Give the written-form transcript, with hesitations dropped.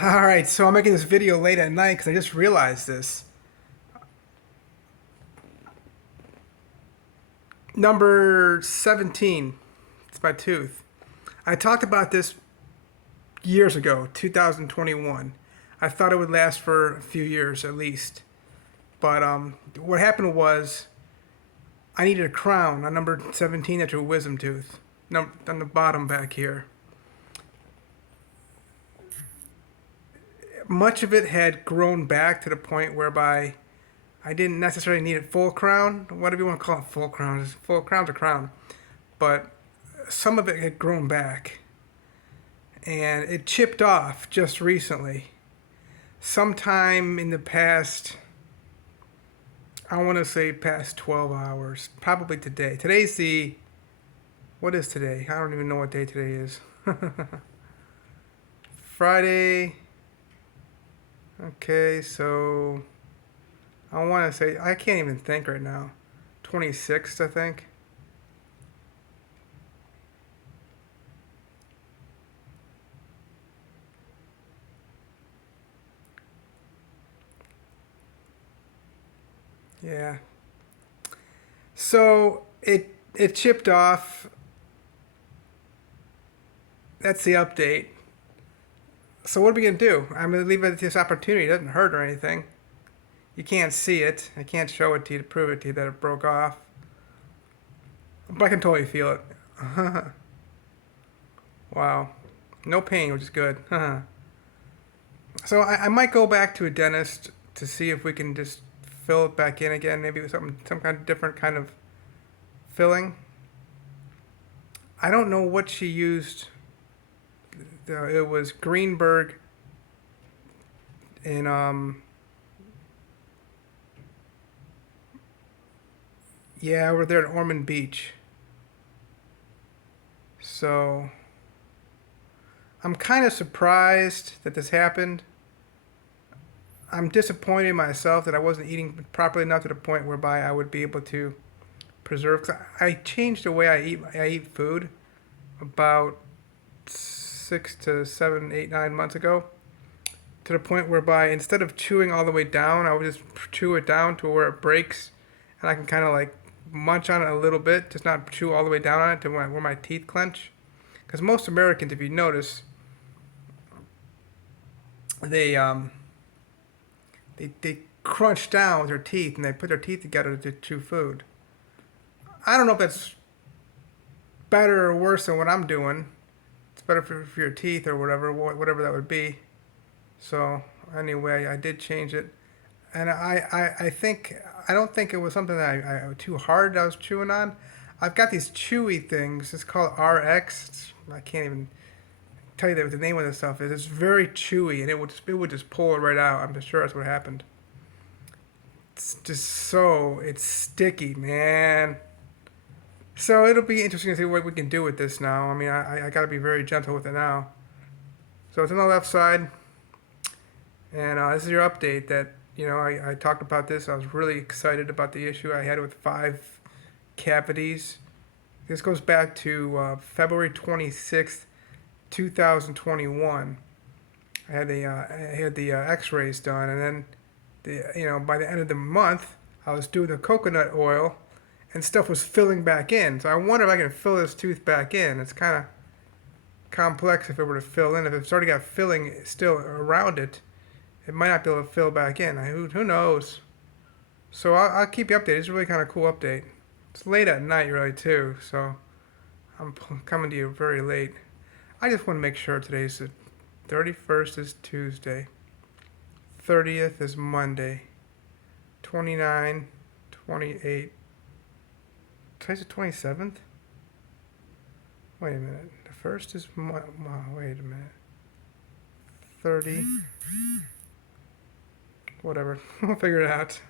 Alright, so I'm making this video late at night because I just realized this. Number 17. It's my tooth. I talked about this years ago, 2021. I thought it would last for a few years at least. But what happened was I needed a crown on number 17 at your wisdom tooth. On the bottom back here. Much of it had grown back to the point whereby I didn't necessarily need a full crown, whatever you want to call it, full crown. Full crown's a crown. But some of it had grown back. And it chipped off just recently. Sometime in the past, I want to say past 12 hours. Probably today. What is today? I don't even know what day today is. Friday. Okay, so I want to say, I can't even think right now. 26th, I think. Yeah. So it chipped off. That's the update. So what are we gonna do? I'm gonna leave it at this opportunity. It doesn't hurt or anything. You can't see it. I can't show it to you to prove it to you that it broke off. But I can totally feel it. Wow. No pain, which is good. So I might go back to a dentist to see if we can just fill it back in again, maybe with some kind of different kind of filling. I don't know what she used. It was Greenberg in yeah, we're there at Ormond Beach. So I'm kind of surprised that this happened. I'm disappointed in myself that I wasn't eating properly enough to the point whereby I would be able to preserve. 'Cause I changed the way I eat food about 6 to 7, 8, 9 months ago, to the point whereby instead of chewing all the way down, I would just chew it down to where it breaks, and I can kind of like munch on it a little bit, just not chew all the way down on it to where my teeth clench. Because most Americans, if you notice, they they crunch down with their teeth and they put their teeth together to chew food. I don't know if that's better or worse than what I'm doing. It's better for your teeth or whatever that would be. So anyway, I did change it, and I think I don't think it was something that I too hard I was chewing on. I've got these chewy things. It's called RX. I can't even tell you what the name of this stuff is. It's very chewy, and it would just pull it right out. I'm sure that's what happened. It's sticky, man. So it'll be interesting to see what we can do with this now. I mean, I got to be very gentle with it now. So it's on the left side, and this is your update. That I talked about this. I was really excited about the issue I had with 5 cavities. This goes back to February 26th, 2021. I had the X-rays done, and then by the end of the month, I was doing the coconut oil, and stuff was filling back in. So I wonder if I can fill this tooth back in. It's kind of complex if it were to fill in. If it's already got filling still around it, it might not be able to fill back in. Who knows? So I'll keep you updated. It's a really kind of cool update. It's late at night, really, too. So I'm coming to you very late. I just want to make sure today's the 31st is Tuesday. 30th is Monday. 29, 28. Today's the 27th? Wait a minute. The first is wait a minute. 30. Whatever. We'll figure it out.